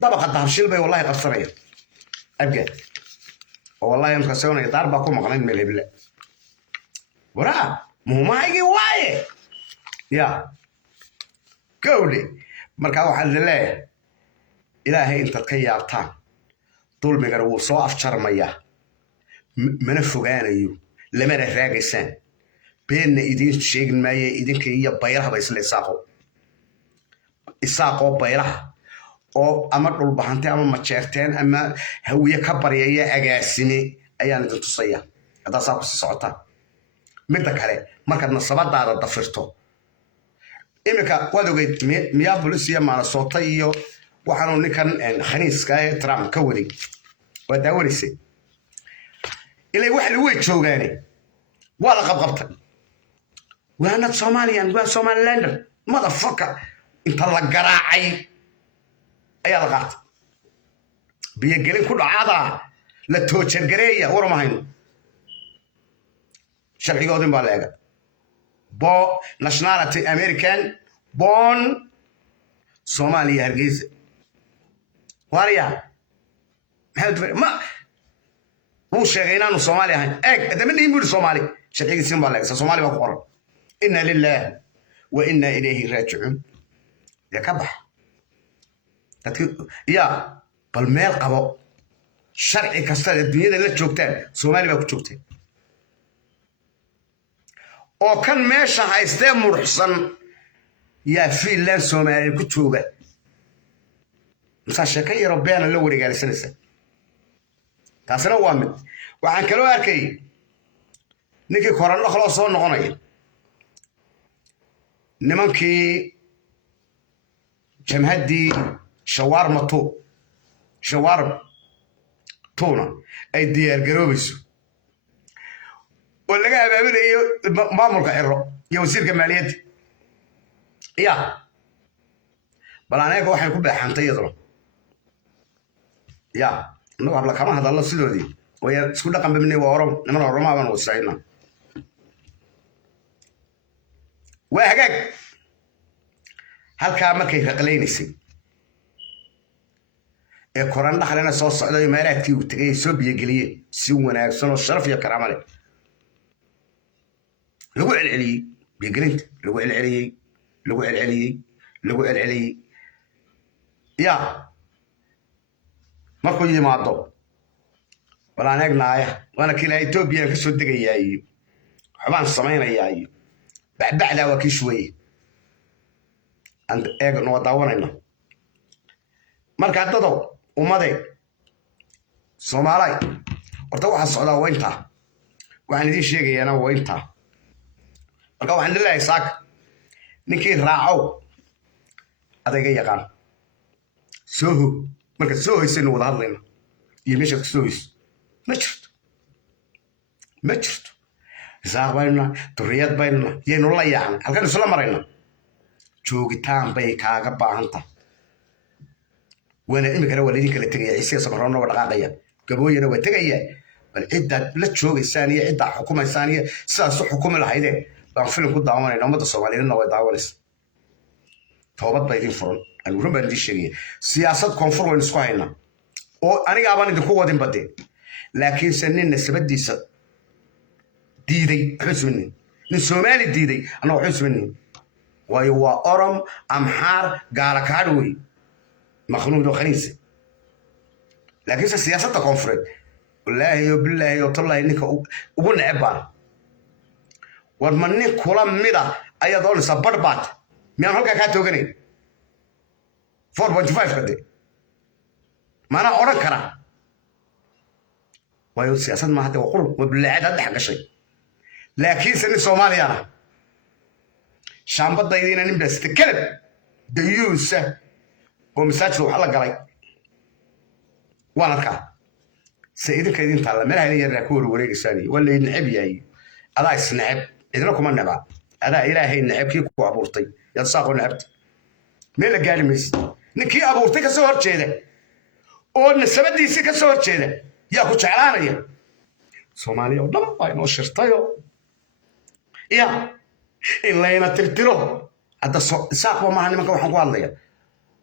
dabaqa dahabshil bay wallahi qabsanayaan abgaad oo wallahi amka soonaya daar baa ku maqnayn meel hebla waraa muhumahaygii waaye ya gawdhe markaa waxaa laleeyahay ilaahay intaad ka yaabtaan dulmigana wuu soo afjarmayaa mana fogaanayo lamana raagaysaan beenna idiin sheegin maaye idinka iyo bayrahaba isla isaaqoo bayraha oo ama dhulbahantay ama majeerteen ama hawiye ka baryaya agaasine ayaan idin tusaya haddaa saa ku sii socotaan midda kale markaad nasabadaada dafirto iminka waad ogeyd Minneapolis iyo Minnesota iyo waxaanu ninkan khaniiska ee Trump ka waday waa daawanaysa ilaa wax lagu joogaane waa la qabqabtay waana Soomaaliyan waa Somalilander motherfucker inta la garaacay ayaa la qaatay biyo gelin ku dhacada la toojar gareeya warma hayno sharcigoodin baa leega nationality American born Somalia hargeysa wariya ma wuu sheegay inaanu Soomaali ahayn eeg adama dhihin buu Soomaali sharcigiisin baa leega Soomaali baa ku qoran inna lillahi wa inna ilayhi raaji'un ya kabax ya bal meel qabo sharci kasta dunyada la joogtaan Soomaali baa ku joogtay oo kan meesha haystee muruxsan yaa fiilan Soomaali ku jooga musa sheekay yaro been la wareegaysanaysa taasina waa mid waxaan kala arkay ninkii koran dhaqlo soo noqonay nimankii jamhadii shawarma tuna ay diyaar garoobayso oo laga abaabulayo maamulka xiro iyo wasiirka maaliyadda ya balaanaga waxay ku baaxantay yadro ya noo habla kama hadallo sidoodii way isku dhaqan bimni waa orom niman oroma baan wasayna waa hagaag halkaa markay raqlaynaysay ee koran dhaxlana soo socday meelaadkii uu tagay soo biyageliyay si wanaagsan oo sharaf iyo karaamo leh lagu celceliyay biyagelinta lagu celceliyay ya markuu yimaado balaan eegnaaya waana kila Ethiopia ka soo degayaa iyo xubaan samaynayaa iyo bacbacda waa kii shuway and eeg noo daawanayna marka dado umade Soomaali horta waxa socdaa waa inta waxaan idin sheegayaa waa inta marka waxaan leeyahay saak ninkii raaco adayga yaqaan soo marka soo haysan wada hadlayna iyo meesha soo hayso ma jirto zaaqbayna duriyad bayna yeenu la yaan halkan isla marayna joogitaan bay kaaga baahanta wana imika wala idin kala tagay ciise samarona wada dhaqaaqaya gabooyina waa tagaya bal cidda la joogaysaan iyo cidda xukumaysaan iyo sidaas u xukumi lahaydeen baan filim ku daawanayna ummadda Soomaaliyeedna way daawanaysaa toobad bay idin furan aan run baan idin sheegay siyaasad koonfur weyn isku hayna oo aniga abaan idinku wadin bade laakiin sanina sabadiisa diiday xusmin nin Soomaali diiday anoo xusmin ويوا أرم أمحار قال كاروي مخلوق خنيسة لكن السياسة كونفرد والله بالله يطلع إنك وقلنا عبارة ورمني كلام ميدا أي دول سبر بات مين هلك كاتوغني 4.5 كده ما أنا أورا كرا ويو السياسة ما هتبقى قرب وبالله عاد حق شيء لكن سن الصومالي أنا شام بده يدينا نبدأ تتكلم ديوسة ومساج روح الله قري وانا كا سيدي كيدين تعلم ما هي الركور وريق الثاني ولا ينعب ياي هذا يسنعب إذا لكم النبع هذا إلهي النعب كيكو أبورتي يتصاقوا نعبت مين اللي قال ميس نكي أبورتي كسور كذا أو نسبة دي سي كسور كذا يا كو شعلانة يا سوماليا ودم باي نو شرطيو يا إلا ينترترو هذا ساق وما هني مكان حقوا الله يا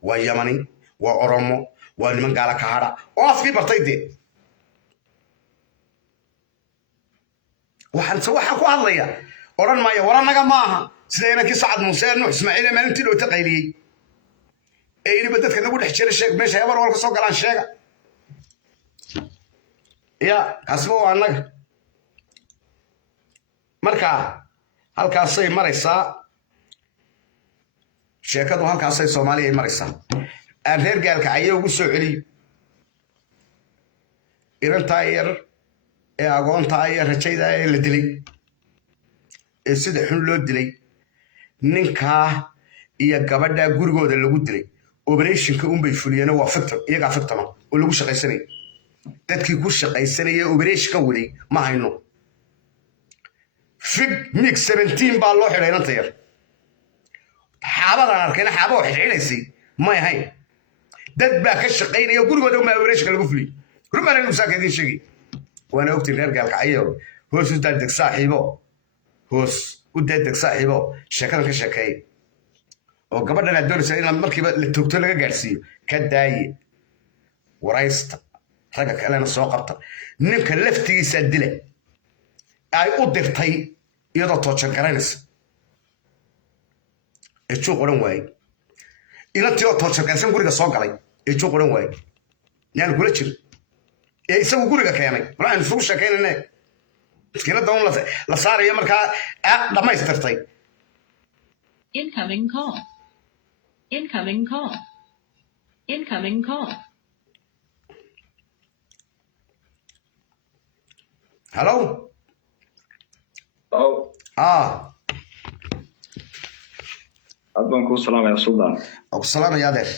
ويمني وأورمو ولمن قال كهارا وافي برتيدي waxaan soo waxa ku hadlaya oran maayo waranaga maaha sidayna ki Saad Muuse Nuux Ismaaciil maalintii loo taqayliyay ee dadka nagu dhex jiray sheeg meesha yabar walka soo galaan sheega ya kasbo anaga marka halkaasay maraysaa sheekadu halkaasay Soomaaliya ay maraysaa aan reer gaalka ayay ugu soo celiyo irantaa yar ee agoonta ay rajayda ee la dilay ee sida xun loo dilay ninka iyo gabadha gurigooda lagu dilay operationka bay fuliyeen waa factor iyaga factor oo lagu shaqaysanay dadkii ku shaqaysanay operationka waday ma hayno fig mix 17 baa loo xiray inta yar xaabada arkayna xaabo wax xilaysay ma yahay dad baa ka shaqaynaya gurigooda ma operationka lagu fuliyay rumaan inuu saakadin sheegay وانا وقت غير قال عيو هو سو دادك صاحبه هوس ودادك صاحبه شكلك كشكاي او gabadhan doonaysa in markiiba la toogto laga gaarsiiyo ka daay waraysta raga kalena soo qabta ninka laftigiisa dilay ay u dirtay iyadoo toojan garanaysa ee juu qoran waay ila tiyo toojan garanaysa guriga soo galay ee juu qoran waay yaan kula jir isagu guriga keenay waxaan soo sheekaynay iskina doon la saarayo marka dhamaystirtay incoming call incoming call incoming call hello adban ku salaamaya Suldaan oo salaamaya adeer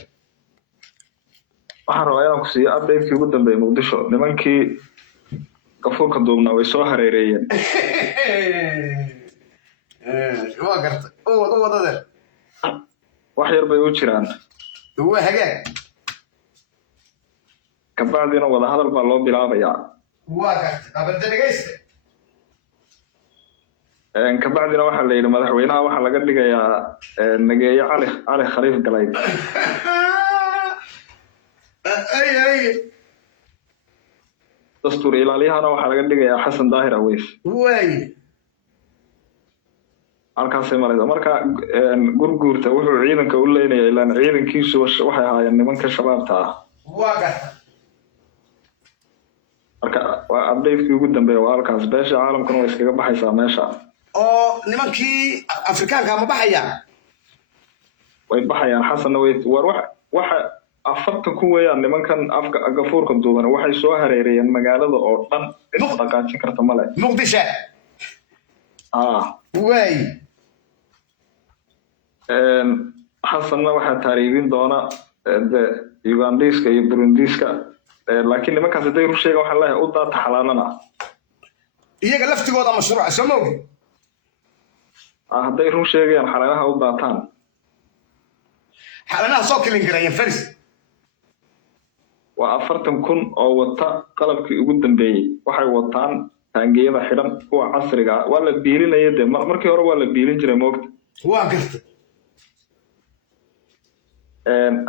waxaan rabaa inaan ku siiyo update-kii ugu dambeeyay Muqdisho nimankii gafuurka duubnaa way soo hareereeyeen waa gartay oo wadada wax yar bay u jiraan waa hagaag kabacdina wada hadal baa loo bilaabayaa waa gartay abada dhageysta kabacdina waxaa la yidhi madaxweynaha waxaa laga dhigayaa nageeyo cali khaliif galay ay dastuur ilaaliyahana waxaa laga dhigayaa xasan daahir aweys way halkaasay maraysa marka gurguurta wuxuu ciidanka u leenayaa ilaan ciidankiisu waxay ahaayeen nimanka shabaabta ah waa garta marka waa update-kii ugu dambeeyay waa halkaas beesha caalamkuna way iskaga baxaysaa meesha oo nimankii afrikaanka ma baxayaan way baxayaan xasanna way war waxa afarta ku weeyaan nimankan afka gafuurka duuban waxay soo hareereeyeen magaalada oo dhan in dhaqaajin karta male Muqdisho way xasanna waxa taariibin doona Ugandiska iyo Burundiska laakiin nimankaas haday ru sheega waxa la u daata xalaanana iyaga laftigooda mashruuc samoog hadday ru sheegayaan xalaanaha u daataan xalaanaha soo kilin garayeen faris waa 40,000 oo wata qalabkii ugu dambeeyay waxay wataan taangiyada xiran kuwa casriga waa la biilinayay markii hore waa la biilin jiray moogta waa gartay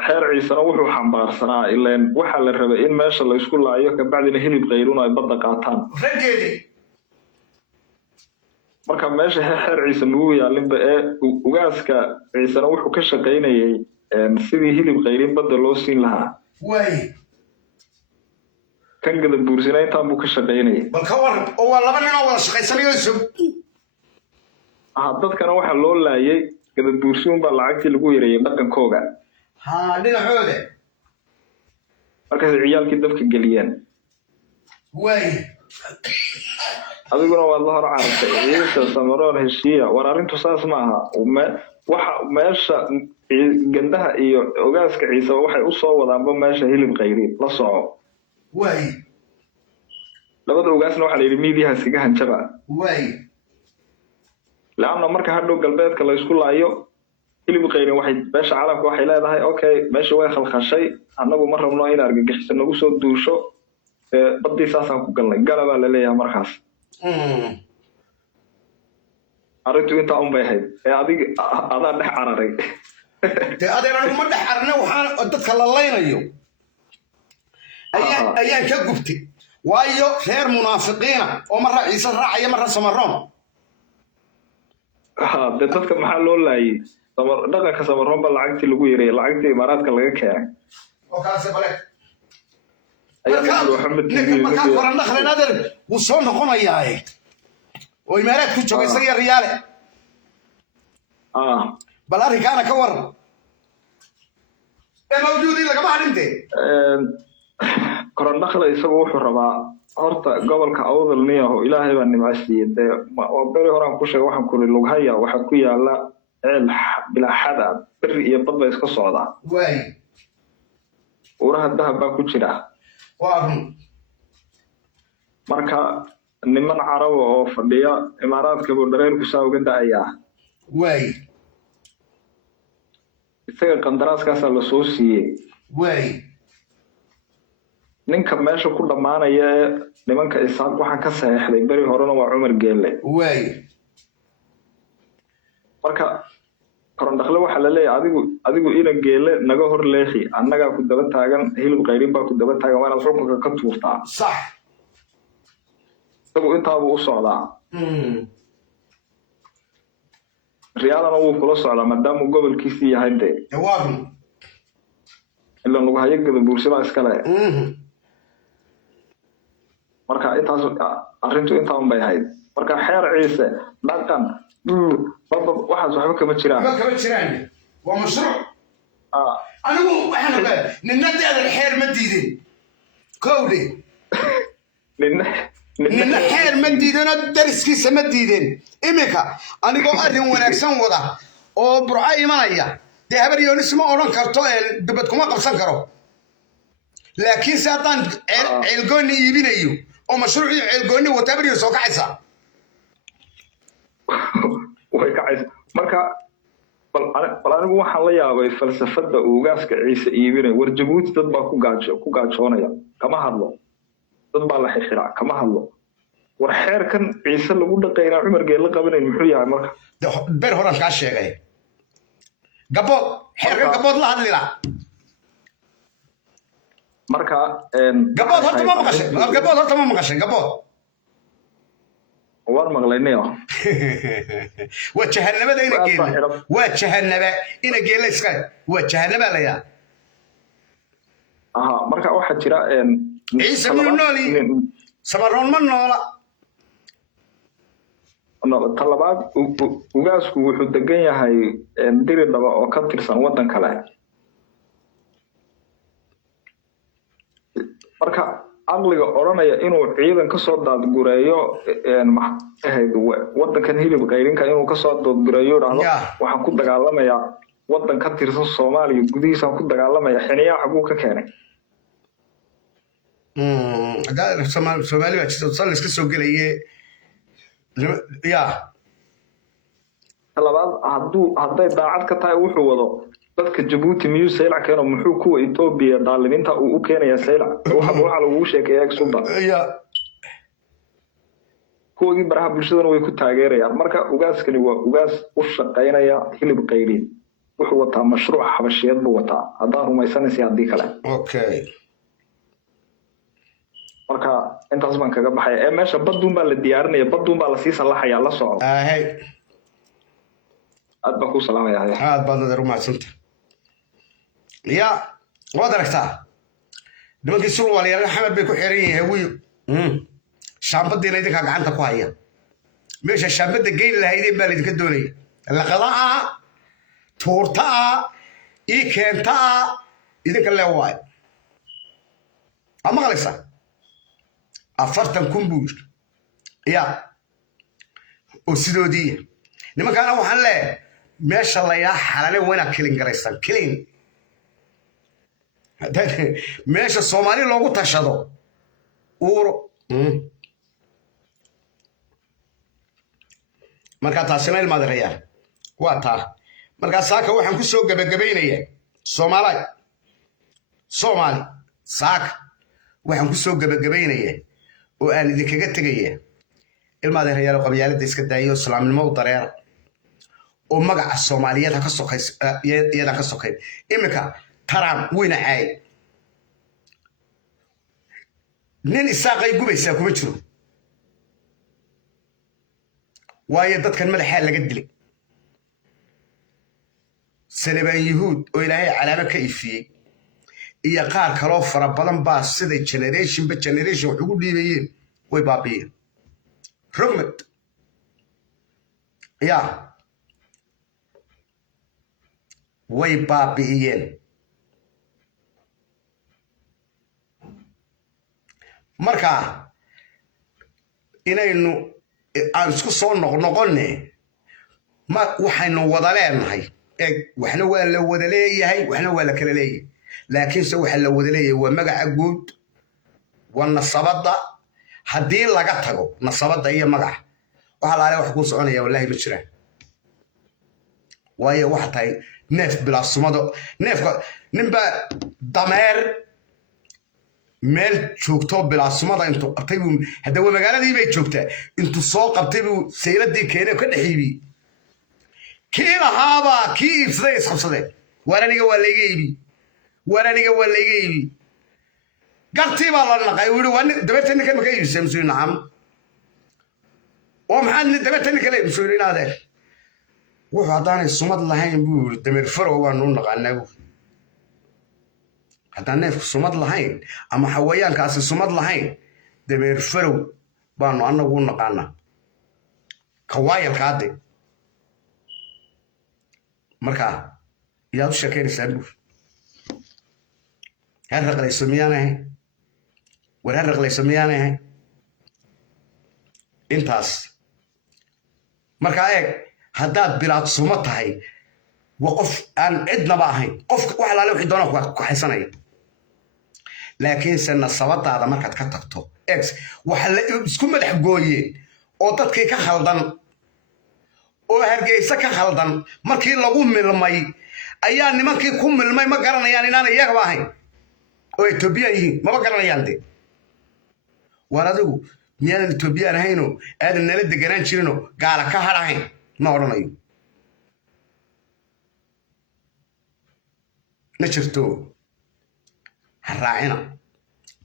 xeer ciisana wuxuu xambaarsanaa ileen waxa la rabay in meesha la isku laayo ka bacdina hilib qayruna ay badda qaataan rageedi marka meesha xeer ciise lagu yaalinba ee ugaaska ciisana wuxuu ka shaqaynayay sidii hilib qayrin badda loo siin lahaa way kan gada buursina intaan buu ka shaqaynayay bal ka waran oo waa laba nin oo wada shaqaysanayo sub dadkana waxaa loo laayay gada buursiin baa lacagtii lagu yareeyay dhaqankooga ha dhinacooda markaas ciyaalkii dabka geliyeen way adiguna waad la hor carartay ciise samaroon heshiiya war arrintu saas ma aha waxa meesha gandaha iyo ogaaska ciise waxay u soo wadaanba meesha hilib qayrin la soco way labada ogaasna waxaa la yidhi miidiyaha iskaga hanjaba way laana marka hadhow galbeedka la isku laayo hilib qayrin waxay beesha caalamka waxay leedahay okay meesha way khalkhashay annagu ma rabno in argagixiso nagu soo duusho badii saasaan ku galnay galabaa la leeyahay markaas arrintu intaa un bay ahayd adiga adaa dhex cararay dee adeer aniguma dhex cararna waxaan dadka la laynayo ayaan ka gubtay waayo reer munaafiqiina oo marra ciise raacaya marra samaroon dee dadka maxaa loo laayay dhaqanka samaroon ba lacagtii lagu yareeyay lacagtii imaaraadka laga keenay oo kaase bale markaa koran dhaqlen adeer wuu soo noqonayaaye oo imaaraad ku jooga isaga riyaale bal arrinkaana ka waran ee mawjuudii lagama hadhinte koran dhaqle isagu wuxuu rabaa horta gobolka awdal niyaho ilaahay baa nimco siiyey dee waa beri horaan ku sheegay waxaan kuri lughaya waxaa ku yaala ceel bilaaxada beri iyo bad ba iska socdaa way uraha dahab baa ku jira waa run marka niman carabo oo fadhiya imaaraadka buu dhareerku saa uga da'ayaa way isaga qandaraaskaasaa la soo siiyey way ninka meesha ku dhammaanaya ee nimanka isaaq waxaan ka saxeexday beri horena waa cumar geelle way marka koran dhaqle waxaa la leeyahay adigu ina geelle naga hor leexi annagaa ku daba taagan hilib qayrin baa ku daba taagan waa inaad xukunka ka tuurtaa sax isagu intaabuu u socdaa riyaalana wuu kula socdaa maadaamuu gobolkiisii yahay dee waa run ilan lagu hayo gada buursibaa iskale marka intaas arrintu intaa un bay ahayd marka xeer ciise dhaqan waxaas waxba kama jiraan waa mashruuc anigu waxaan ogaa nina deedan xeer ma diidin kowdhe nina xeer ma diidanoo dariskiisa ma diideen iminka anigoo arrin wanaagsan wada oo burco imanaya dee habar yoonis ma odhan karto dubad kuma qabsan karo laakiinse haddaan ceelgoonni iibinayo oo mashruucii ceelgoonni wata habar yoon soo kacaysa way kacaysa marka bal anigu waxaan la yaabay falsafada uu ugaaska ciise iibinaya war jabuuti dad baa ku gaajoonaya kama hadlo dad baa la xirxiraa kama hadlo war xeerkan ciise lagu dhaqaynaa cumar geelle qabanayn muxuu yahay marka ber horan kaa sheegay gabood xeerka gabood la hadlila marka gabood horta ma maqashay gabood waan maqlaynayo waa jahanabada ina geelle waa jahanaba ina geelle iska waa jahanaba la yaa marka waxaa jira ciise miyuu nooli samaroon ma noola talabaad ugaasku wuxuu degan yahay diri dhaba oo ka tirsan waddan kale marka aqliga odhanaya inuu ciidan kasoo daadgureeyo waddankan hilib qayrinka inuu kasoo daadgureeyo dhahdo waxaan ku dagaalamayaa waddan ka tirsan soomaaliya gudihiisaan ku dagaalamaya xiniyaa xaguu ka keenay soomaali baa jirta sal iska soo gelaye ya labaad hadday daacad ka tahay wuxuu wado dadka jabuuti miyuu saylac keeno muxuu kuwa etoobiya daalimiinta uu u keenaya saylac waxaa lagugu sheekeeya sultan kuwagii baraha bulshadana way ku taageerayaan marka ugaaskani waa ugaas u shaqaynaya hilib qayrin wuxuu wataa mashruuc xabashiyeed buu wataa haddaan rumaysanaysa haddii kale okay marka intaas baan kaga baxay ee meesha baduun baa la diyaarinaya baduun baa la sii salaxaya la soco هاي aad baan ku salaamayaa هذا بعض الروما سنت يا ودركتا nimankii surwaal xamad bay ku xiran yihiin wiil shaambadiina idinka gacanta ku haya meesha shaambada geyn lahaydeen baa idinka doonaya laqadaha tuurtaa ii keentaa idinka leewaay ama qalisa 40 kun buu ya oo sidoodii nimankana waxaan leeyahay meesha la yaa xalale wayna kilin garaysan kilin meesha Soomaali loogu tashado uuro marka taasina ilmaad reeyaan waa taa marka saaka waxaan ku soo gabagabaynayaa Soomaali saaka waxaan ku soo gabagabaynayaa oo aan idinkaga tagayaa ilmaad reeyaan qabyaalada iska daayo islaamnimo u dareera oo magaca Soomaaliyeed ka sokays iyada ka sokay imika taram wina ay nin isaaqay gubaysaa kuma jiro waayo dadkan madaxa laga dilay salibaan yahuud oo ilaahay calaamad ka ifiyay iyo qaar kale oo fara badan baa sida generation wax ugu dhiibayeen way baabiyeen rugmad ya way baabiyeen marka inaynu aan isku soo noqnoqonne ma waxaynu wada leenahay waxna waa la wada leeyahay waxna waa la kala leeyahay laakiin se waxa la wada leeyahay waa magaca guud waa nasabada haddii laga tago nasabada iyo magaca waxa la wax ku soconaya wallahi ma jiraan waayo waxa tahay neef bilaa sumado neefka ninba dameer meel joogto bilaa sumada intuu qabtay buu hadda magaaladii bay joogtaa intuu soo qabtay buu sayladii keenay ka dhaxiibi kii lahaaba kii iibsaday isqabsadeen waraniga waa layga iibi gartii baa la naqay wuu waa dabeerta ninka ma ka iibsay masuul nacam oo maxaa dabeerta ninka la iibsay inaadeen wuxuu haddaanay sumad lahayn buu dameer farow waa nuu naqaanaa buu haddaan neefku sumad lahayn ama xawayaankaasi sumad lahayn dameer farow baanu annagu u naqaanaa kawaayalka hadde marka yaad u sheekaynaysaa buu har raqlayso miyaanahay war har raqlayso miyaanahay intaas markaa eeg haddaad bilaad suma tahay waa qof aan cidnaba ahayn qofka wax alaale wixii doonaa ku haysanaya laakiinse nasabadaada markaad ka tagto x waxa la isku madax gooyeen oo dadkii ka khaldan oo hargeysa ka khaldan markii lagu milmay ayaa nimankii ku milmay ma garanayaan inaan iyagaba ahayn oo Ethiopia yihiin ma garanayaan de war adigu miyaan Ethiopia ahayno aadan nala deganaan jirino gaala ka harahayn ma oranayo نشرتو هراعنا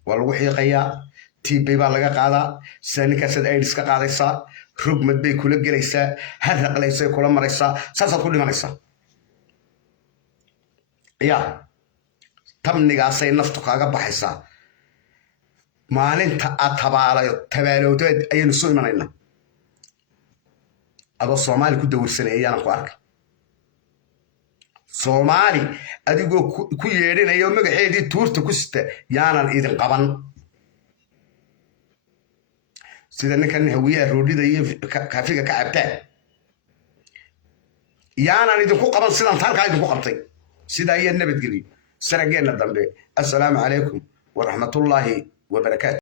والوحي قيا تي بي بالغا قادا سنكا سد ايدس كا قاديسا رغمد بي كولا غليسا هرق ليسا كولا مريسا ساسا كو ديمانيسا يا تمنيغاسay naftu kaaga baxaysa maalinta tabaalowdeed ayaynu soo imanayna ado Soomaali ku dawirsanayaan ku arka Soomaali adigoo ku yeedhinayo magaceedii tuurta ku sita yaanan idin qaban sida ninkan hawiyaha roodhida iyo kaafiga ka cabtaan yaanan idinku qaban sidan halkaa idinku qabtay sida ay nabadgeliyo sarageena dambe assalaamu calaykum wa rahmatullaahi wa barakaatuh